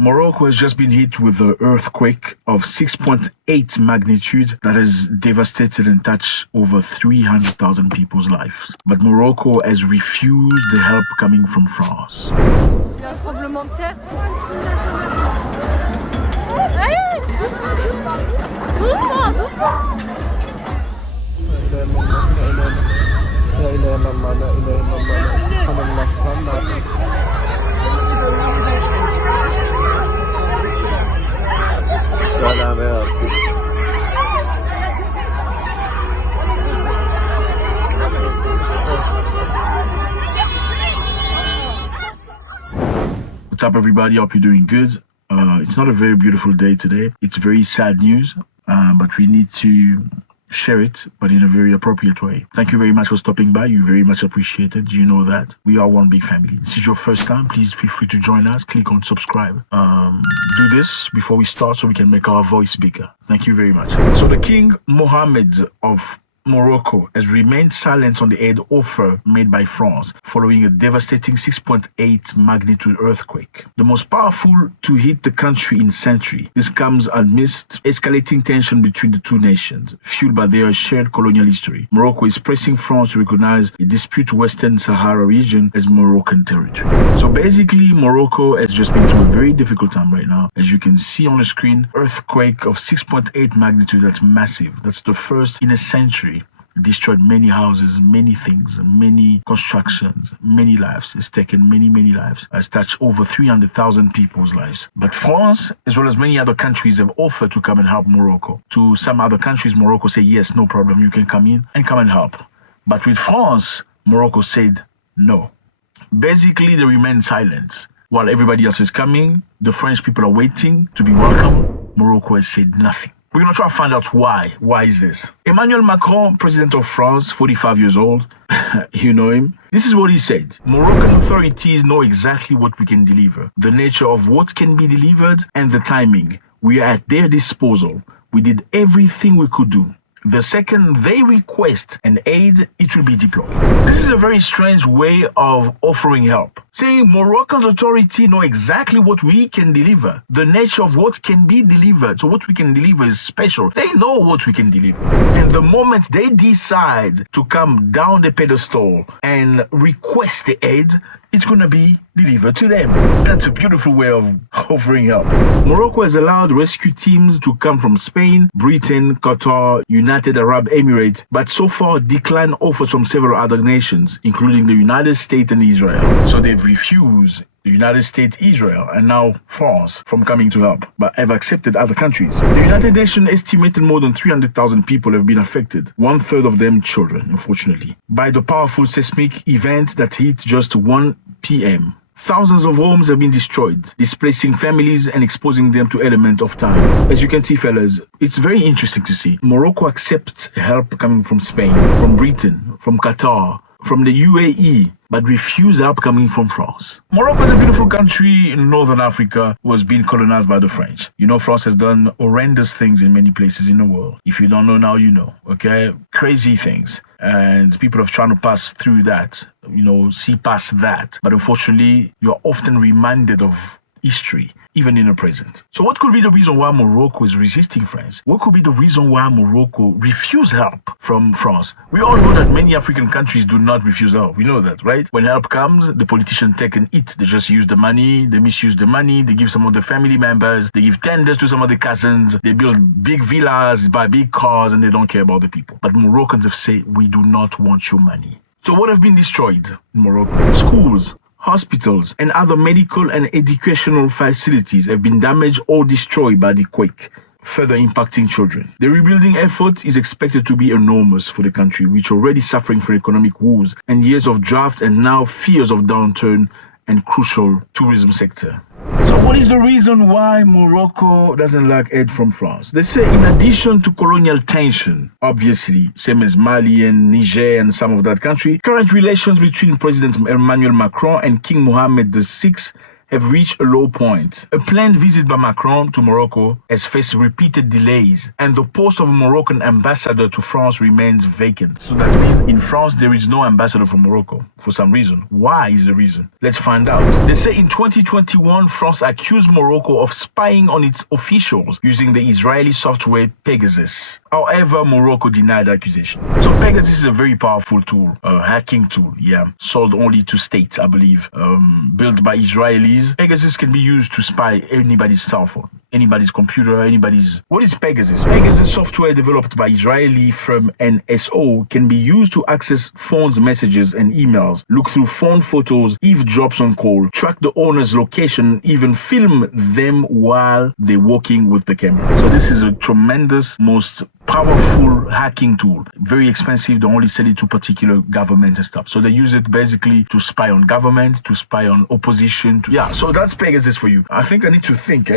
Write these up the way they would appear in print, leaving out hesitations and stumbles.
Morocco has just been hit with an earthquake of 6.8 magnitude that has devastated and touched over 300,000 people's lives. But Morocco has refused the help coming from France. Il y a un tremblement de terre. Hey! Doucement, doucement. What's up, everybody? Hope you're doing good. It's not a very beautiful day today. It's very sad news, but we need to share it, but in a very appropriate way. Thank you very much for stopping by. You very much appreciated. You know that we are one big family. This is your first time. Please feel free to join us. Click on subscribe. Do this before we start so we can make our voice bigger. Thank you very much. So the King Mohammed of Morocco has remained silent on the aid offer made by France following a devastating 6.8 magnitude earthquake, the most powerful to hit the country in centuries. This comes amidst escalating tension between the two nations, fueled by their shared colonial history. Morocco is pressing France to recognize the disputed Western Sahara region as Moroccan territory. So basically, Morocco has just been through a very difficult time right now. As you can see on the screen, earthquake of 6.8 magnitude, that's massive. That's the first in a century. Destroyed many houses, many things, many constructions, many lives. It's taken many lives. It's touched over 300,000 people's lives. But France, as well as many other countries, have offered to come and help Morocco. To some other countries, Morocco said, yes, no problem, you can come in and come and help. But with France, Morocco said no. Basically, they remain silent. While everybody else is coming, the French people are waiting to be welcome. Morocco has said nothing. We're going to try to find out why. Why is this? Emmanuel Macron, president of France, 45 years old, you know him. This is what he said. Moroccan authorities know exactly what we can deliver, the nature of what can be delivered, and the timing. We are at their disposal. We did everything we could do. The second they request an aid, it will be deployed. This is a very strange way of offering help. Saying Moroccan authorities know exactly what we can deliver, the nature of what can be delivered. So what we can deliver is special. They know what we can deliver. And the moment they decide to come down the pedestal and request the aid, it's going to be delivered to them. That's a beautiful way of offering help. Morocco has allowed rescue teams to come from Spain, Britain, Qatar, United Arab Emirates, but so far declined offers from several other nations, including the United States and Israel. So they've refused the United States, Israel, and now France from coming to help, but have accepted other countries. The United Nations estimated more than 300,000 people have been affected, 1/3 of them children, unfortunately, by the powerful seismic event that hit just 1 p.m. Thousands of homes have been destroyed, displacing families and exposing them to elements of time. As you can see, fellas, it's very interesting to see. Morocco accepts help coming from Spain, from Britain, from Qatar, from the UAE, but refuse help coming from France. Morocco is a beautiful country in northern Africa who has been colonized by the French. You know, France has done horrendous things in many places in the world. If you don't know now, you know, okay? Crazy things. And people are trying to pass through that, you know, see past that. But unfortunately, you're often reminded of history, even in the present. So what could be the reason why Morocco is resisting France? What could be the reason why Morocco refused help from France? We all know that many African countries do not refuse help. We know that, right? When help comes, the politicians take and eat. They just use the money, they misuse the money, they give some of the family members, they give tenders to some of the cousins, they build big villas, buy big cars, and they don't care about the people. But Moroccans have said, we do not want your money. So what have been destroyed in Morocco? Schools, hospitals, and other medical and educational facilities have been damaged or destroyed by the quake, further impacting children. The rebuilding effort is expected to be enormous for the country, which already suffering from economic woes and years of drought and now fears of downturn and crucial tourism sector. So what is the reason why Morocco doesn't like aid from France? They say in addition to colonial tension, obviously, same as Mali and Niger and some of that country, current relations between President Emmanuel Macron and King Mohammed VI have reached a low point. A planned visit by Macron to Morocco has faced repeated delays, and the post of a Moroccan ambassador to France remains vacant. So that means in France there is no ambassador from Morocco for some reason. Why is the reason? Let's find out. They say in 2021, France accused Morocco of spying on its officials using the Israeli software Pegasus. However, Morocco denied the accusation. So Pegasus is a very powerful tool, a hacking tool, sold only to states, I believe, built by Israelis. Pegasus can be used to spy anybody's cell phone, anybody's computer, anybody's... What is Pegasus? Pegasus software developed by Israeli firm NSO can be used to access phones, messages, and emails, look through phone photos, eavesdrops on call, track the owner's location, even film them while they're walking with the camera. So this is a tremendous, most powerful hacking tool. Very expensive. They only sell it to particular government and stuff. So they use it basically to spy on government, to spy on opposition. So that's Pegasus for you. I think I need to think,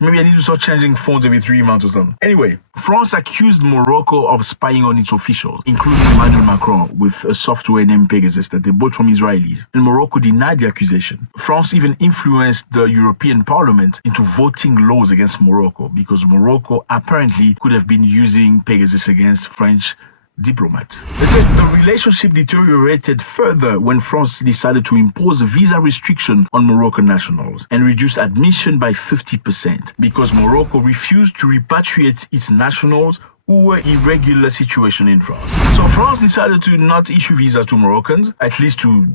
Maybe I need to start changing phones every 3 months or something. Anyway, France accused Morocco of spying on its officials, including Emmanuel Macron, with a software named Pegasus that they bought from Israelis. And Morocco denied the accusation. France even influenced the European Parliament into voting laws against Morocco because Morocco apparently could have been using Pegasus against French diplomats. They said the relationship deteriorated further when France decided to impose a visa restriction on Moroccan nationals and reduce admission by 50% because Morocco refused to repatriate its nationals who were in irregular situation in France. So France decided to not issue visas to Moroccans, at least to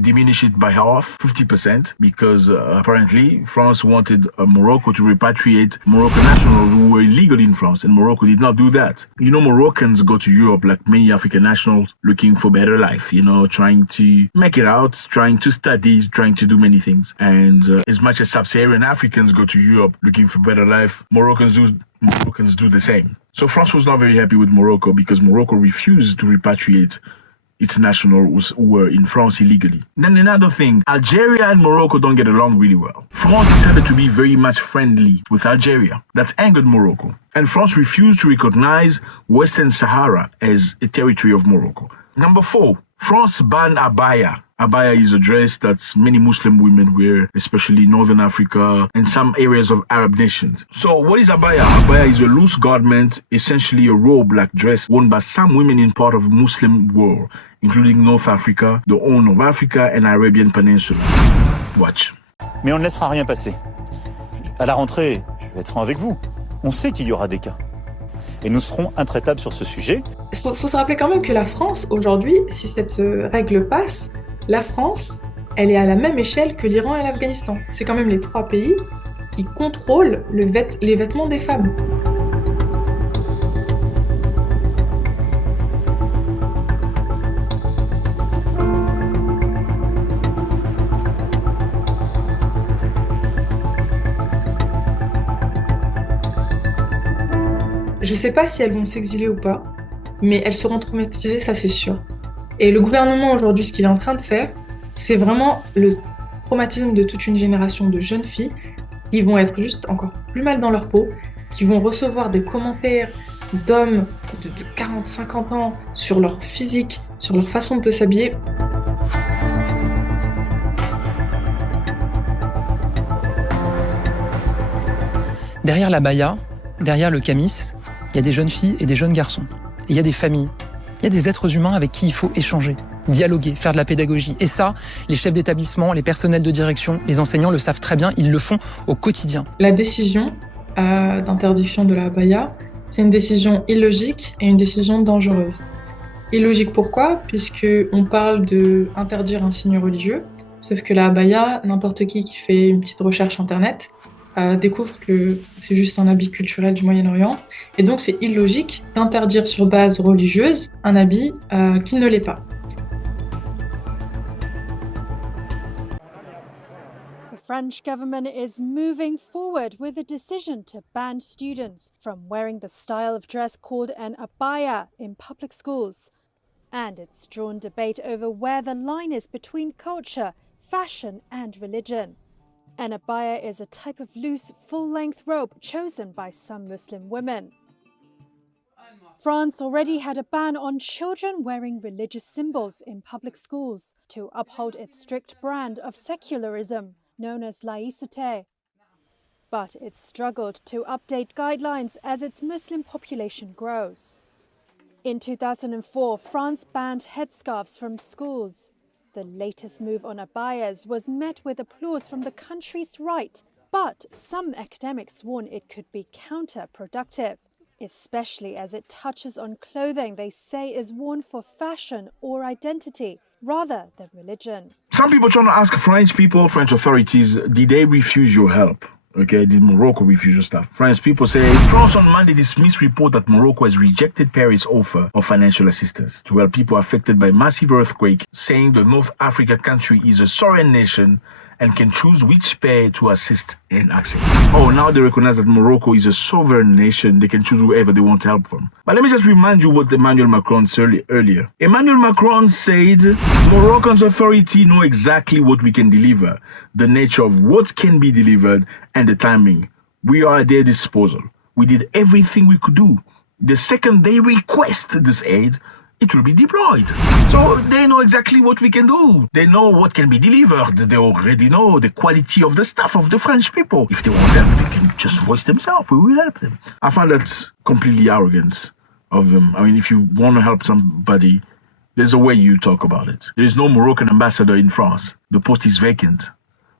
diminish it by half, 50%, because apparently France wanted Morocco to repatriate Moroccan nationals who were illegal in France, and Morocco did not do that. Moroccans go to Europe like many African nationals looking for better life, trying to make it out, trying to study, trying to do many things. And as much as sub-Saharan Africans go to Europe looking for better life, Moroccans do the same. So France was not very happy with Morocco because Morocco refused to repatriate its nationals who were in France illegally. Then another thing, Algeria and Morocco don't get along really well. France decided to be very much friendly with Algeria. That angered Morocco. And France refused to recognize Western Sahara as a territory of Morocco. Number 4, France banned abaya. Abaya is a dress that many Muslim women wear, especially in Northern Africa and some areas of Arab nations. So what is abaya? Abaya is a loose garment, essentially a robe-like dress worn by some women in part of Muslim world, including North Africa, the Horn of Africa, and Arabian Peninsula. Watch. Mais on ne laissera rien passer. À la rentrée, je vais être franc avec vous, on sait qu'il y aura des cas. Et nous serons intraitables sur ce sujet. Il faut se rappeler quand même que la France, aujourd'hui, si cette règle passe, la France, elle est à la même échelle que l'Iran et l'Afghanistan. C'est quand même les 3 pays qui contrôlent les vêtements des femmes. Je ne sais pas si elles vont s'exiler ou pas, mais elles seront traumatisées, ça c'est sûr. Et le gouvernement aujourd'hui, ce qu'il est en train de faire, c'est vraiment le traumatisme de toute une génération de jeunes filles qui vont être juste encore plus mal dans leur peau, qui vont recevoir des commentaires d'hommes de 40-50 ans sur leur physique, sur leur façon de s'habiller. Derrière la baya, derrière le camis, il y a des jeunes filles et des jeunes garçons. Et il y a des familles. Il y a des êtres humains avec qui il faut échanger, dialoguer, faire de la pédagogie. Et ça, les chefs d'établissement, les personnels de direction, les enseignants le savent très bien, ils le font au quotidien. La décision d'interdiction de la abaya, c'est une décision illogique et une décision dangereuse. Illogique pourquoi? Puisqu'on parle d'interdire un signe religieux, sauf que la abaya, n'importe qui fait une petite recherche internet, découvre que c'est juste un habit culturel du Moyen-Orient. Et donc c'est illogique d'interdire sur base religieuse un habit qui ne l'est pas. The French government is moving forward with a decision to ban students from wearing the style of dress called an abaya in public schools. And it's drawn debate over where the line is between culture, fashion and religion. An abaya is a type of loose, full-length robe chosen by some Muslim women. France already had a ban on children wearing religious symbols in public schools to uphold its strict brand of secularism. known as laïcité. But it's struggled to update guidelines as its Muslim population grows. In 2004, France banned headscarves from schools. The latest move on abayas was met with applause from the country's right, but some academics warn it could be counterproductive, especially as it touches on clothing they say is worn for fashion or identity rather than religion. Some people trying to ask French people, French authorities, did they refuse your help? Okay, did Morocco refuse your stuff? French people say, France on Monday dismissed report that Morocco has rejected Paris' offer of financial assistance to help people affected by massive earthquake, saying the North Africa country is a sovereign nation and can choose which pair to assist and accept. Oh, now they recognize that Morocco is a sovereign nation. They can choose whoever they want help from. But let me just remind you what Emmanuel Macron said earlier. Emmanuel Macron said, Moroccan's authority know exactly what we can deliver, the nature of what can be delivered, and the timing. We are at their disposal. We did everything we could do. The second they request this aid, it will be deployed. So they know exactly what we can do. They know what can be delivered. They already know the quality of the stuff of the French people. If they want help, they can just voice themselves. We will help them. I find that completely arrogant of them. I mean, if you want to help somebody, there's a way you talk about it. There is no Moroccan ambassador in France. The post is vacant.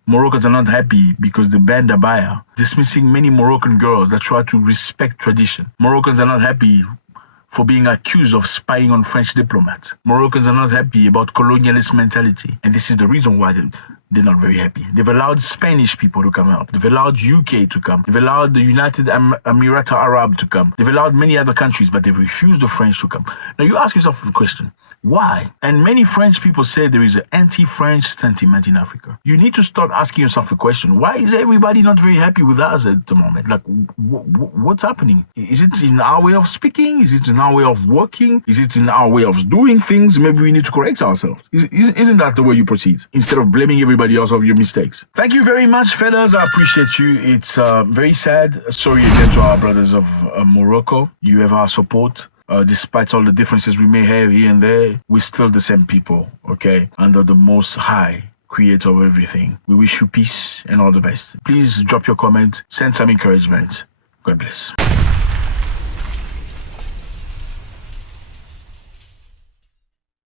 Moroccans are not happy because they banned abaya, dismissing many Moroccan girls that try to respect tradition. Moroccans are not happy for being accused of spying on French diplomats. Moroccans are not happy about colonialist mentality. And this is the reason why they're not very happy. They've allowed Spanish people to come help. They've allowed UK to come. They've allowed the United Emirates Arab to come. They've allowed many other countries, but they've refused the French to come. Now you ask yourself the question, why? And many French people say there is an anti-French sentiment in Africa. You need to start asking yourself a question. Why is everybody not very happy with us at the moment? Like, what's happening? Is it in our way of speaking? Is it in our way of working? Is it in our way of doing things? Maybe we need to correct ourselves. Isn't that the way you proceed? Instead of blaming everybody else of your mistakes. Thank you very much, fellas. I appreciate you. It's very sad. Sorry again to our brothers of Morocco. You have our support. Despite all the differences we may have here and there, we're still the same people, okay? Under the Most High, creator of everything. We wish you peace and all the best. Please drop your comment, send some encouragement. God bless.